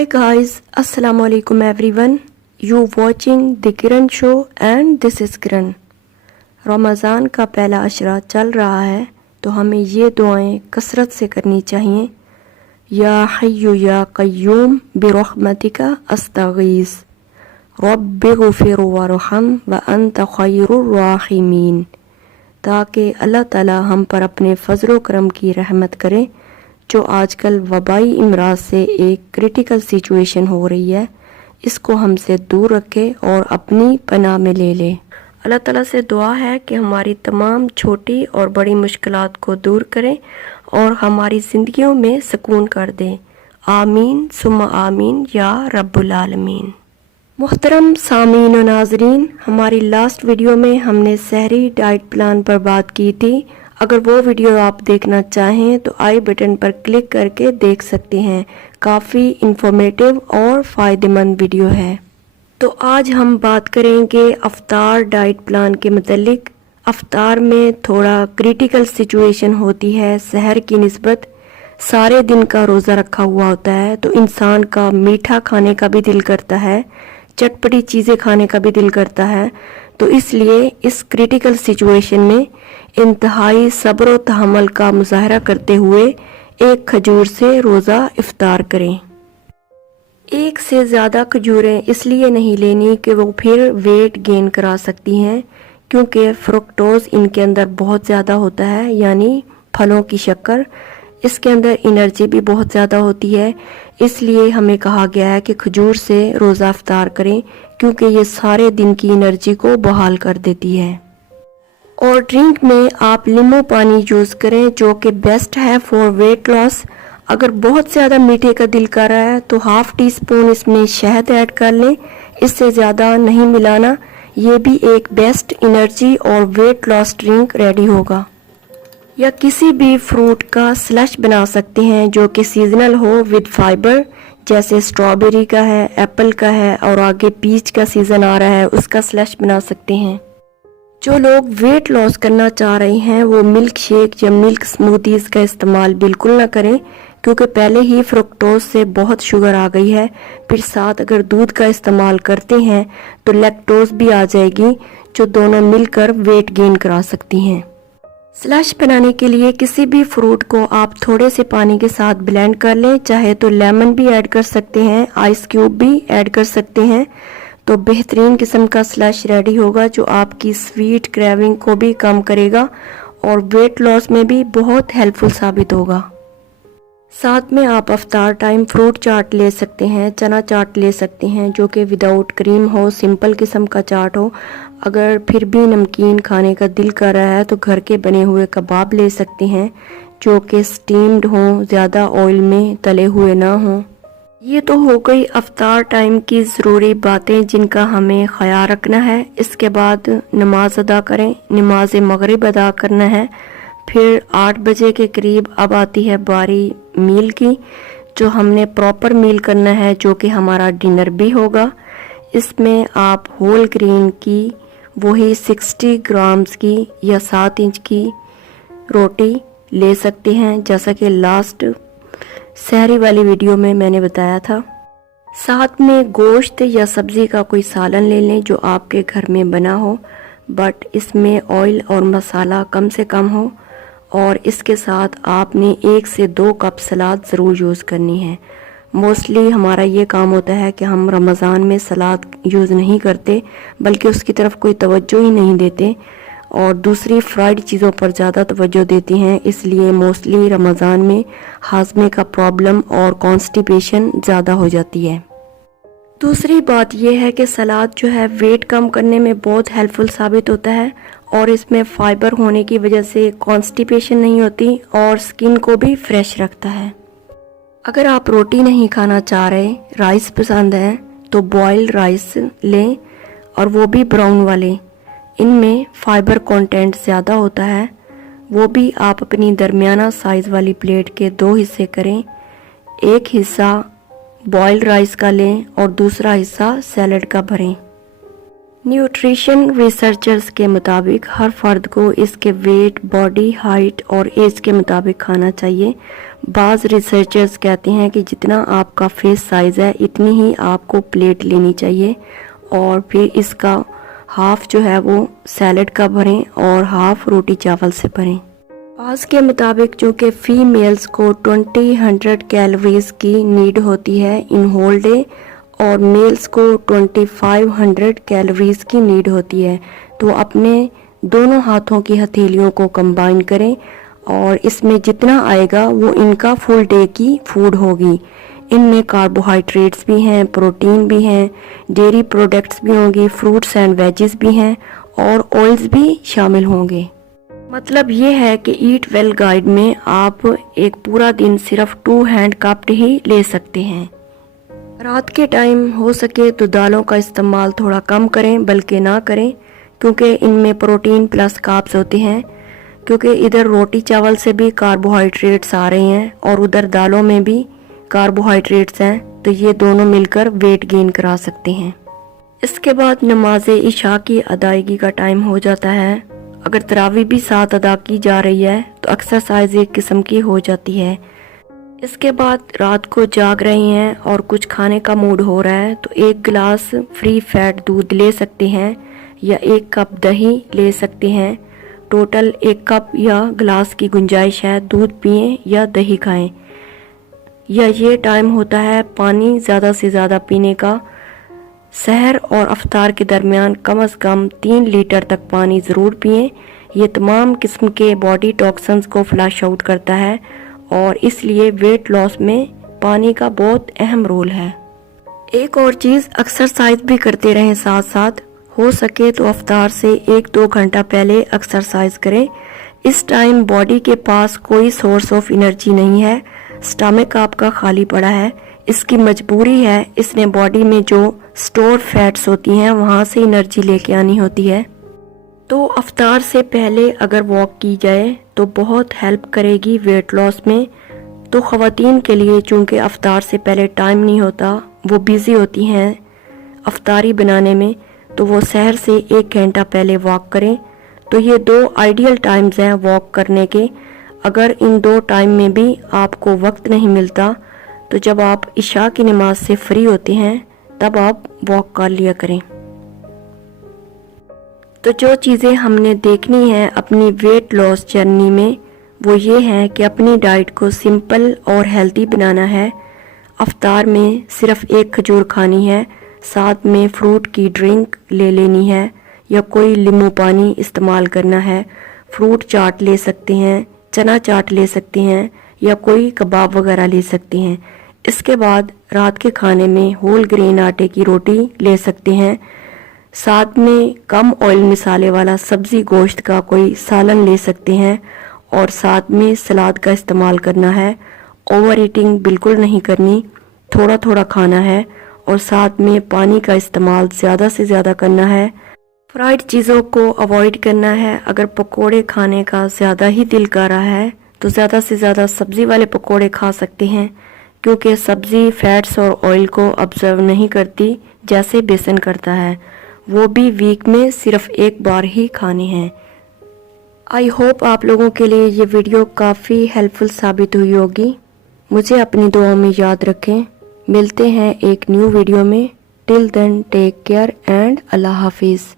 Hi guys, Assalamu alaikum everyone. You watching the Kiran show and this is Kiran. Ramzan का पहला अशरा चल रहा है तो हमें ये दुआएं कसरत से करनी चाहिए। या हय्यु या क़य्यूम बिरहमतिका अस्तगीस रब्बिग़फिर वरहम व अंत खैरुर राहिमीन, ताकि अल्लाह ताला हम पर अपने फजलो करम की रहमत करे। जो आजकल वबाई इमराज से एक क्रिटिकल सिचुएशन हो रही है, इसको हमसे दूर रखे और अपनी पनाह में ले ले। अल्लाह ताला से दुआ है कि हमारी तमाम छोटी और बड़ी मुश्किलात को दूर करें और हमारी ज़िंदगियों में सुकून कर दें। आमीन सुम्मा आमीन या रब्बुल आलमीन। मुहतरम सामीन और नाजरीन, हमारी लास्ट वीडियो में हमने सहरी डाइट प्लान पर बात की थी। अगर वो वीडियो आप देखना चाहें तो आई बटन पर क्लिक करके देख सकते हैं। काफ़ी इंफॉर्मेटिव और फ़ायदेमंद वीडियो है। तो आज हम बात करेंगे अफ्तार डाइट प्लान के मुतालिक। अफ्तार में थोड़ा क्रिटिकल सिचुएशन होती है। सहर की निस्बत सारे दिन का रोज़ा रखा हुआ होता है तो इंसान का मीठा खाने का भी दिल करता है, चटपटी चीज़ें खाने का भी दिल करता है। तो इसलिए इस क्रिटिकल सिचुएशन में इंतहाई सब्र व तहम्मुल का मुजाहरा करते हुए एक खजूर से रोज़ा इफ्तार करें। एक से ज़्यादा खजूरें इसलिए नहीं लेनी कि वो फिर वेट गेन करा सकती हैं, क्योंकि फ्रुक्टोज इनके अंदर बहुत ज़्यादा होता है, यानी फलों की शक्कर। इसके अंदर एनर्जी भी बहुत ज़्यादा होती है, इसलिए हमें कहा गया है कि खजूर से रोज़ा इफ्तार करें, क्योंकि ये सारे दिन की एनर्जी को बहाल कर देती है। और ड्रिंक में आप नींबू पानी यूज़ करें, जो कि बेस्ट है फॉर वेट लॉस। अगर बहुत ज़्यादा मीठे का दिल कर रहा है तो हाफ़ टी स्पून इसमें शहद ऐड कर लें, इससे ज़्यादा नहीं मिलाना। ये भी एक बेस्ट एनर्जी और वेट लॉस ड्रिंक रेडी होगा। या किसी भी फ्रूट का स्लश बना सकते हैं जो कि सीजनल हो विद फाइबर, जैसे स्ट्रॉबेरी का है, एप्पल का है और आगे पीच का सीज़न आ रहा है, उसका स्लश बना सकते हैं। जो लोग वेट लॉस करना चाह रहे हैं वो मिल्क शेक या मिल्क स्मूदीज़ का इस्तेमाल बिल्कुल ना करें, क्योंकि पहले ही फ्रुक्टोज से बहुत शुगर आ गई है। फिर साथ अगर दूध का इस्तेमाल करते हैं तो लैक्टोज भी आ जाएगी, जो दोनों मिलकर वेट गेन करा सकती हैं। स्लश बनाने के लिए किसी भी फ्रूट को आप थोड़े से पानी के साथ ब्लेंड कर लें, चाहे तो लेमन भी ऐड कर सकते हैं, आइस क्यूब भी ऐड कर सकते हैं, तो बेहतरीन किस्म का स्लश रेडी होगा, जो आपकी स्वीट क्रेविंग को भी कम करेगा और वेट लॉस में भी बहुत हेल्पफुल साबित होगा। साथ में आप अफ्तार टाइम फ्रूट चाट ले सकते हैं, चना चाट ले सकते हैं, जो कि विदाउट क्रीम हो, सिंपल किस्म का चाट हो। अगर फिर भी नमकीन खाने का दिल कर रहा है तो घर के बने हुए कबाब ले सकते हैं, जो कि स्टीम्ड हों, ज़्यादा ऑयल में तले हुए ना हों। ये तो हो गई अफ्तार टाइम की ज़रूरी बातें जिनका हमें ख्याल रखना है। इसके बाद नमाज अदा करें, नमाज मगरिब अदा करना है। फिर 8 बजे के करीब अब आती है बारी मील की, जो हमने प्रॉपर मील करना है, जो कि हमारा डिनर भी होगा। इसमें आप होल ग्रेन की वही 60 ग्राम्स की या 7 इंच की रोटी ले सकते हैं, जैसा कि लास्ट सहरी वाली वीडियो में मैंने बताया था। साथ में गोश्त या सब्ज़ी का कोई सालन ले लें जो आपके घर में बना हो, बट इसमें ऑयल और मसाला कम से कम हो। और इसके साथ आपने 1 से 2 कप सलाद ज़रूर यूज़ करनी है। मोस्टली हमारा ये काम होता है कि हम रमज़ान में सलाद यूज़ नहीं करते, बल्कि उसकी तरफ कोई तवज्जो ही नहीं देते और दूसरी फ्राइड चीज़ों पर ज़्यादा तवज्जो देती हैं। इसलिए मोस्टली रमज़ान में हाजमे का प्रॉब्लम और कॉन्स्टिपेशन ज़्यादा हो जाती है। दूसरी बात यह है कि सलाद जो है वेट कम करने में बहुत हेल्पफुल साबित होता है और इसमें फाइबर होने की वजह से कॉन्स्टिपेशन नहीं होती और स्किन को भी फ्रेश रखता है। अगर आप रोटी नहीं खाना चाह रहे, राइस पसंद है, तो बॉइल्ड राइस लें और वो भी ब्राउन वाले। इनमें फाइबर कंटेंट ज़्यादा होता है। वो भी आप अपनी दरमियाना साइज़ वाली प्लेट के 2 हिस्से करें। एक हिस्सा बॉइल्ड राइस का लें और दूसरा हिस्सा सैलड का भरें। न्यूट्रिशन रिसर्चर्स के मुताबिक हर फर्द को इसके वेट, बॉडी हाइट और एज के मुताबिक खाना चाहिए। بعض ریسرچرز کہتے ہیں کہ جتنا آپ کا فیس سائز ہے اتنی ہی آپ کو پلیٹ لینی چاہیے، اور پھر اس کا ہاف جو ہے وہ سیلڈ کا بھریں اور ہاف روٹی چاول سے بھریں۔ بعض کے مطابق چونکہ فیمیلز کو 2000 کیلوریز کی نیڈ ہوتی ہے ان ہول ڈے، اور میلز کو 2500 کیلوریز کی نیڈ ہوتی ہے، تو اپنے دونوں ہاتھوں کی ہتھیلیوں کو کمبائن کریں اور اس میں جتنا آئے گا وہ ان کا فل ڈے کی فوڈ ہوگی۔ ان میں کاربوہائیڈریٹس بھی ہیں، پروٹین بھی ہیں، ڈیری پروڈکٹس بھی ہوں گی، فروٹس اینڈ ویجز بھی ہیں، اور آئلز بھی شامل ہوں گے۔ مطلب یہ ہے کہ ایٹ ویل گائیڈ میں آپ ایک پورا دن صرف 2 ہینڈ کپڈ ہی لے سکتے ہیں۔ رات کے ٹائم ہو سکے تو دالوں کا استعمال تھوڑا کم کریں، بلکہ نہ کریں، کیونکہ ان میں پروٹین پلس کاربز ہوتے ہیں، کیونکہ ادھر روٹی چاول سے بھی کاربوہائیڈریٹس آ رہے ہیں اور ادھر دالوں میں بھی کاربوہائیڈریٹس ہیں، تو یہ دونوں مل کر ویٹ گین کرا سکتے ہیں۔ اس کے بعد نماز عشاء کی ادائیگی کا ٹائم ہو جاتا ہے۔ اگر تراویح بھی ساتھ ادا کی جا رہی ہے تو ایکسرسائز ایک قسم کی ہو جاتی ہے۔ اس کے بعد رات کو جاگ رہے ہیں اور کچھ کھانے کا موڈ ہو رہا ہے تو 1 گلاس فری فیٹ دودھ لے سکتے ہیں یا 1 کپ دہی لے سکتے ہیں۔ ٹوٹل 1 کپ یا گلاس کی گنجائش ہے، دودھ پئیں یا دہی کھائیں۔ یا یہ ٹائم ہوتا ہے پانی زیادہ سے زیادہ پینے کا۔ سحر اور افطار کے درمیان کم از کم 3 لیٹر تک پانی ضرور پئیں۔ یہ تمام قسم کے باڈی ٹاکسنز کو فلش آؤٹ کرتا ہے، اور اس لیے ویٹ لاس میں پانی کا بہت اہم رول ہے۔ ایک اور چیز، ایکسرسائز بھی کرتے رہیں ساتھ ساتھ، ہو سکے تو افطار سے 1-2 گھنٹہ پہلے ایکسرسائز کریں۔ اس ٹائم باڈی کے پاس کوئی سورس آف انرجی نہیں ہے، سٹامک آپ کا خالی پڑا ہے، اس کی مجبوری ہے، اس نے باڈی میں جو سٹور فیٹس ہوتی ہیں وہاں سے انرجی لے کے آنی ہوتی ہے۔ تو افطار سے پہلے اگر واک کی جائے تو بہت ہیلپ کرے گی ویٹ لاس میں۔ تو خواتین کے لیے چونکہ افطار سے پہلے ٹائم نہیں ہوتا، وہ بیزی ہوتی ہیں افطاری بنانے میں، تو وہ سحر سے 1 گھنٹہ پہلے واک کریں۔ تو یہ 2 آئیڈیل ٹائمز ہیں واک کرنے کے۔ اگر ان 2 ٹائم میں بھی آپ کو وقت نہیں ملتا تو جب آپ عشاء کی نماز سے فری ہوتے ہیں تب آپ واک کر لیا کریں۔ تو جو چیزیں ہم نے دیکھنی ہے اپنی ویٹ لاس جرنی میں وہ یہ ہے کہ اپنی ڈائٹ کو سمپل اور ہیلتھی بنانا ہے۔ افطار میں صرف 1 کھجور کھانی ہے، ساتھ میں فروٹ کی ڈرنک لے لینی ہے یا کوئی لیمو پانی استعمال کرنا ہے۔ فروٹ چاٹ لے سکتے ہیں، چنا چاٹ لے سکتے ہیں یا کوئی کباب وغیرہ لے سکتے ہیں۔ اس کے بعد رات کے کھانے میں ہول گرین آٹے کی روٹی لے سکتے ہیں، ساتھ میں کم آئل مسالے والا سبزی گوشت کا کوئی سالن لے سکتے ہیں، اور ساتھ میں سلاد کا استعمال کرنا ہے۔ اوور ایٹنگ بالکل نہیں کرنی، تھوڑا تھوڑا کھانا ہے، اور ساتھ میں پانی کا استعمال زیادہ سے زیادہ کرنا ہے۔ فرائیڈ چیزوں کو اوائڈ کرنا ہے۔ اگر پکوڑے کھانے کا زیادہ ہی دل کر رہا ہے تو زیادہ سے زیادہ سبزی والے پکوڑے کھا سکتے ہیں، کیونکہ سبزی فیٹس اور آئل کو ابزرو نہیں کرتی جیسے بیسن کرتا ہے، وہ بھی ویک میں صرف 1 بار ہی کھانے ہیں۔ آئی ہوپ آپ لوگوں کے لیے یہ ویڈیو کافی ہیلپ فل ثابت ہوئی ہوگی۔ مجھے اپنی دعاؤں میں یاد رکھیں۔ ملتے ہیں ایک نیو ویڈیو میں۔ ٹل دین ٹیک کیئر اینڈ اللہ حافظ۔